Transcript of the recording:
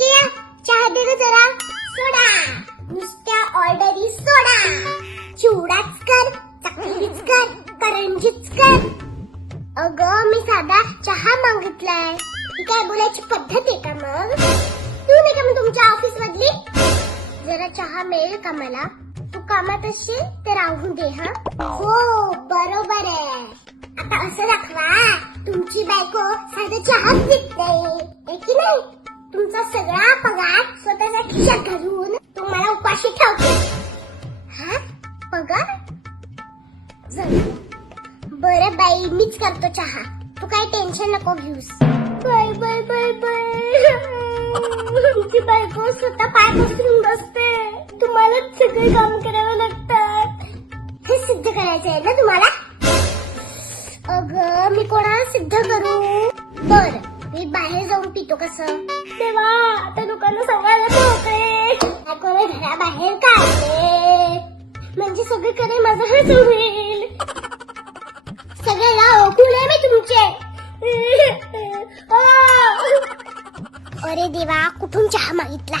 KIA चहा दे ग जरा. सोडा, नुसत्या ऑर्डरी सोडा. चिवडाच कर, चकलीच कर, करंजीच कर. अगं मी साधा चहा मागितलाय. ही काय बोलायची पद्धत आहे का मग? तू नाही का मग तुमच्या ऑफिस मधली? जरा चहा मिळेल का मला? तू कामात असशील तर राहू दे. हा हो बरोबर आहे. आता असं दाखवा तुमची बायको साधं चहाच विकते की नाही. तुमचा सगळा पगार स्वतःच्या खिशात घालून तुम्हाला उपाशी ठेवते. हा पगार बरं बाई मीच करतो चहा. तू काही टेन्शन नको घेऊस. Bye bye bye bye. तुमची बायको स्वतः पाय बसून बसते. तुम्हालाच सगळे काम करावे लागतात. हे सिद्ध करायचं आहे ना तुम्हाला? अगं मी कोणाला सिद्ध करू? बर मी बाहेर जाऊन पितो. कसं तेव्हा आता लोकांना सांगायला होते कोणा घराबाहेर काढले म्हणजे सगळीकडे माझं हेच होईल. सगळ्याला ओळखून मी तुमचे. अरे देवा कुठून चहा मागितला.